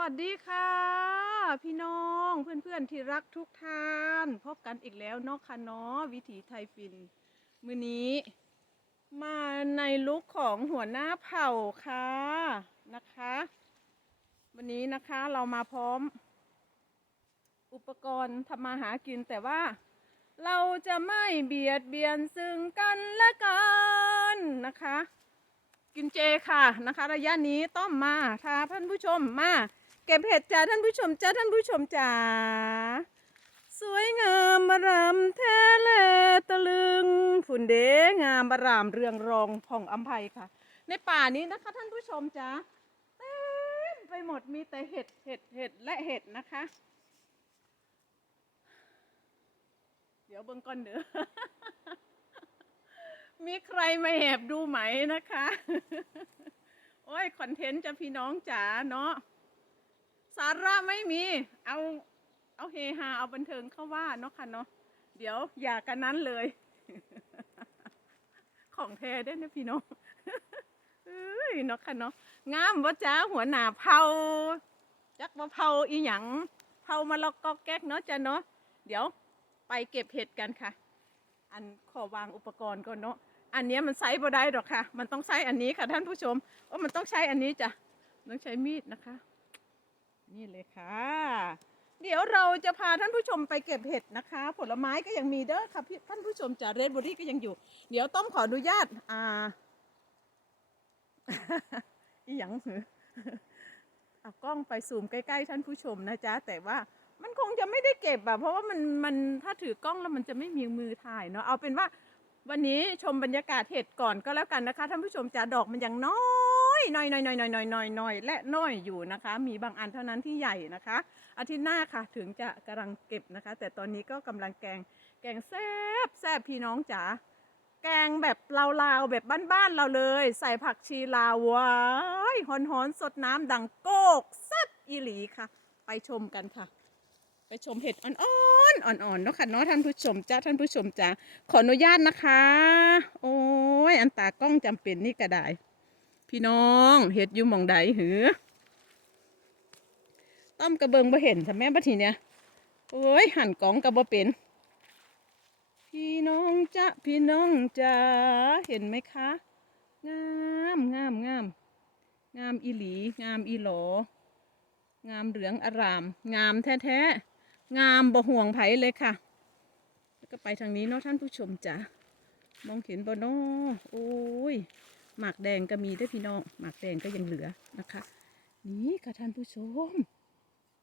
วัสดีค่ะ พี่น้องเพื่อนๆที่รักทุกท่าน พบกันอีกแล้วนาะค่ะเนาะวิถีไทยฟิน มือนี้ มาในลุคของหัวหน้าเผ่าค่ะนะคะ วันนี้นะคะเรามาพร้อม อุปกรณ์ทำมาหากินแต่ว่า เราจะไม่เบียดเบียนซึ่งกันและกันนะคะกินเจค่ะนะคะ ระยะนี้ต้อมมาถ้าท่านผู้ชมมา เก็บเห็ดจ้าท่านผู้ชมจ้าท่านผู้ชมจ๋าสวยงามบารามแท้แลตะลึงฝุ่นเดงามบารามเรืองรองผ่องอัมภัยค่ะ ในป่านี้นะคะท่านผู้ชมจ๋าเต็มไปหมดมีแต่เห็ดเห็ดเห็ดและเห็ดนะคะ เดี๋ยวเบิ่งก่อนเด้อมีใครมาแอบดูไหมนะคะ โอ้ยคอนเทนต์จะพี่น้องจ๋าเนาะ สาระไม่มี เอาเอาเฮฮาเอาบันเทิงเข้าว่าเนาะค่ะเนาะเดี๋ยวอย่ากันนั้นเลย ของแท้ได้นะพี่น้องเอ้ยเนาะค่ะเนาะงามว่จ้าหัวหน้าเผาจักว่าเผาอีหยังเผามาลอกกอกแก๊กเนาะจ้ะเนาะเดี๋ยวไปเก็บเห็ดกันค่ะ อันขอวางอุปกรณ์ก่อนเนาะอันนี้มันใช้บ่ได้หรอกค่ะ มันต้องใช้อันนี้ค่ะท่านผู้ชมว่ามันต้องใช้อันนี้จ้ะต้องใช้มีดนะคะ นี่เลยค่ะ เดี๋ยวเราจะพาท่านผู้ชมไปเก็บเห็ดนะคะ ผลไม้ก็ยังมีเด้อค่ะพี่ท่านผู้ชมจาเรดบอรี่ก็ยังอยู่ เดี๋ยวต้องขออนุญาตอ่าอีหยังหือเอากล้องไปซูมใกล้ๆท่านผู้ชมนะจ๊ะแต่ว่ามันคงจะไม่ได้เก็บอะเพราะว่ามันมันถ้าถือกล้องแล้วมันจะไม่มีมือถ่ายเนาะเอาเป็นว่าวันนี้ชมบรรยากาศเห็ดก่อนก็แล้วกันนะคะ ท่านผู้ชมจะดอกมันยังน้อย น้อยน้อยน้อยน้อยน้อยน้อยน้อยและน้อยอยู่นะคะ มีบางอันเท่านั้นที่ใหญ่นะคะ อาทิตย์หน้าค่ะถึงจะกำลังเก็บนะคะ แต่ตอนนี้ก็กำลังแกงแกงแซบแซบพี่น้องจ๋าแกงแบบลาวๆแบบบ้านๆเราเลย ใส่ผักชีลาวไว้หอนๆสดน้ำดังโกกแซบอีหลีค่ะ ไปชมกันค่ะ ไปชมเห็ดอ่อนๆอ่อนๆเนาะค่ะเนาะท่านผู้ชมจ้าท่านผู้ชมจ้าขออนุญาตนะคะ โอ้ยอันตากล้องจำเป็นนี่ก็ได้ พี่น้องเห็ดอยู่มองใดหือ ต้อมกระเบิงบ่เห็นใช่ไหมบัทีเนี้ยโอ้ยหันกล้องกระบ่เป็น พี่น้องจ้าพี่น้องจ้าเห็นไหมคะ งามงามงามงามอีหลี งามอีหลองามเหลืองอาราม งามแท้ๆ งามบ่ห่วงไผเลยค่ะ แล้วก็ไปทางนี้เนาะท่านผู้ชมจ้ะมองเห็นบ่เนาะโอ้ย หมากแดงก็มีด้วยพี่น้องหมากแดงก็ยังเหลือนะคะ นี่ค่ะท่านผู้ชม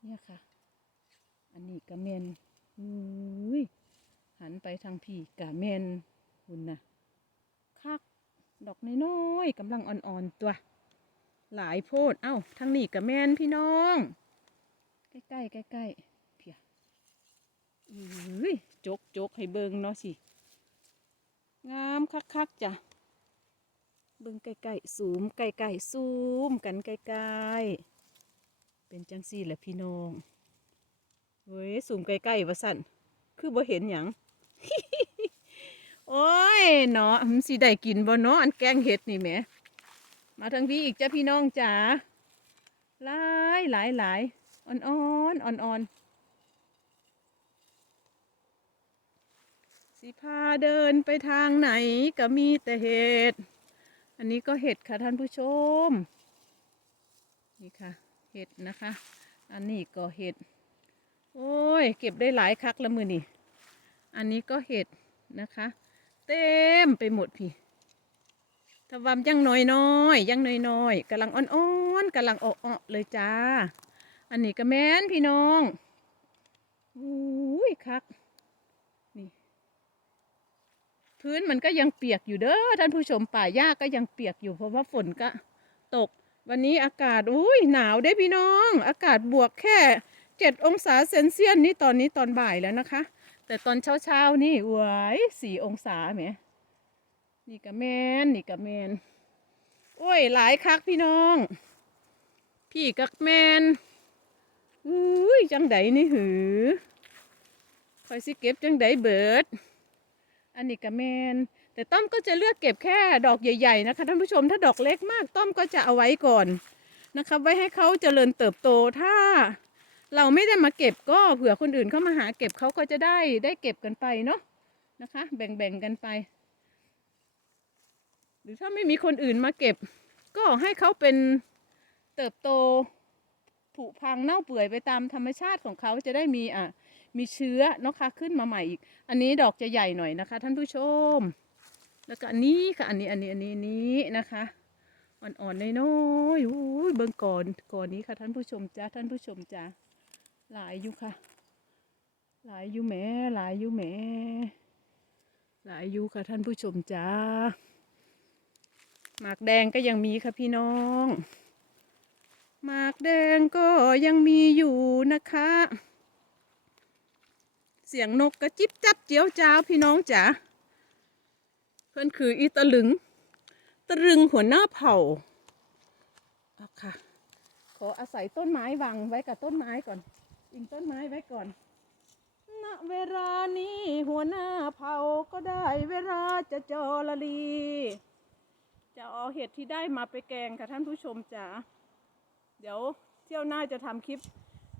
เนี่ยค่ะ อันนี้กระเมนอุ้ยหันไปทางพี่กะเมนคุณนะคักดอกน้อยๆกำลังอ่อนๆตัว หลายโพด เอ้าทางนี้กับแมนพี่น้อง ใกล้ๆใกล้ๆเพียอุ้ยจกจกให้เบิงเนาะสิงามคักๆจ้ะ เบิงใกล้ๆซูมใกล้ๆซูมกันใกล้ๆเป็นจังสี่แหละพี่น้องเว้ยซูมใกล้ๆว่าสั่นคือบ่เห็นหยังโอ้ยเนาะมันสิได้กินบ่เนาะอันแกงเห็ดนี่แหมมาทางพี่อีกจ้าพี่น้องจ๋าหลายหลายหลายอ่อนอ่อนอ่อนอ่อนสิพาเดินไปทางไหนก็มีแต่เห็ด อันนี้ก็เห็ดค่ะท่านผู้ชม นี่ค่ะ เห็ดนะคะ อันนี้ก็เห็ด โอ้ย เก็บได้หลายคักละมือนี่ อันนี้ก็เห็ดนะคะ เต็มไปหมดพี่ถ้าว่ายังน้อยน้อยยังน้อยน้อยกำลังอ่อนๆกำลังอ่อๆเลยจ้า อันนี้ก็แม่นพี่น้องอุ้ยคัก พื้นมันก็ยังเปียกอยู่เด้อท่านผู้ชมป่าหญ้าก็ยังเปียกอยู่เพราะว่าฝนก็ตก วันนี้อากาศอุ้ยหนาวได้พี่น้อง อากาศบวกแค่เจ็ดองศาเซนเซียสนี่ตอนนี้ตอนบ่ายแล้วนะคะ แต่ตอนเช้าเช้าๆนี่หวยสี่องศาแหมนี่กะแมนนี่กะแมนโอ้ยหลายคักพี่น้อง พี่กะแมนอุ้ยจังไดนี่หือคอยสิเก็บจังไดเบิด อันนี้กะแมน แต่ต้อมก็จะเลือกเก็บแค่ดอกใหญ่ ๆ นะคะท่านผู้ชมถ้าดอกเล็กมากต้อมก็จะเอาไว้ก่อนนะคะไว้ให้เขาเจริญเติบโตถ้า เราไม่ได้มาเก็บก็เผื่อคนอื่นเข้ามาหาเก็บเขาก็จะได้ได้เก็บกันไปเนาะนะคะ แบ่งๆกันไป หรือถ้าไม่มีคนอื่นมาเก็บ ก็ให้เขาเป็นเติบโตผุพังเน่าเปื่อยไปตามธรรมชาติของเขาจะได้มีอะ มีเชื้อนะคะขึ้นมาใหม่อีก อันนี้ดอกจะใหญ่หน่อยนะคะ ท่านผู้ชม แล้วก็อันนี้ค่ะอันนี้อันนี้อันนี้นี้นะคะอ่อนๆน้อยๆอุ้ยเบิ่งก่อนก่อนนี้ค่ะท่านผู้ชมจ้าท่านผู้ชมจ้าหลายอยู่ค่ะ หลายอยู่แหมหลายอยู่แหมหลายอยู่ค่ะท่านผู้ชมจ้าหมากแดงก็ยังมีค่ะพี่น้อง หมากแดงก็ยังมีอยู่นะคะ เสียงนกกระจิบจับเจียวจ้าวพี่น้องจ๋าเพื่อนคืออีตะลึงตรึงหัวหน้าเผ่าเอาค่ะ ขออาศัยต้นไม้วางไว้กับต้นไม้ก่อนอิงต้นไม้ไว้ก่อนณเวลานี้หัวหน้าเผ่าก็ได้เวลาจะจอละลี จะเอาเห็ดที่ได้มาไปแกงค่ะท่านผู้ชมจ๋า เดี๋ยวเที่ยวหน้าจะทำคลิป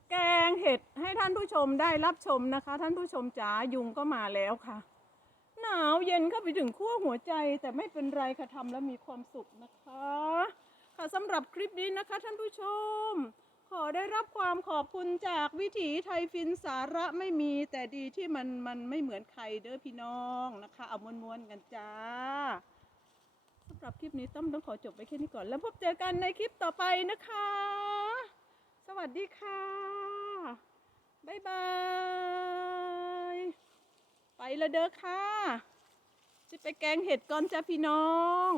แกงเห็ดให้ท่านผู้ชมได้รับชมนะคะ ท่านผู้ชมจ๋ายุงก็มาแล้วค่ะ หนาวเย็นเข้าไปถึงขั้วหัวใจ แต่ไม่เป็นไรค่ะทำแล้วมีความสุขนะคะ ค่ะสำหรับคลิปนี้นะคะ ท่านผู้ชม ขอได้รับความขอบคุณจากวิถีไทยฟินสาระไม่มี แต่ดีที่มันมันไม่เหมือนใครเด้อพี่น้องนะคะ เอามวนๆกันจ้าสำหรับคลิปนี้ต้อมต้องขอจบไปแค่นี้ก่อน แล้วพบเจอกันในคลิปต่อไปนะคะ สวัสดีค่ะ บ๊ายบาย ไปละเด้อค่ะจะไปแกงเห็ดก่อนจ้าพี่น้อง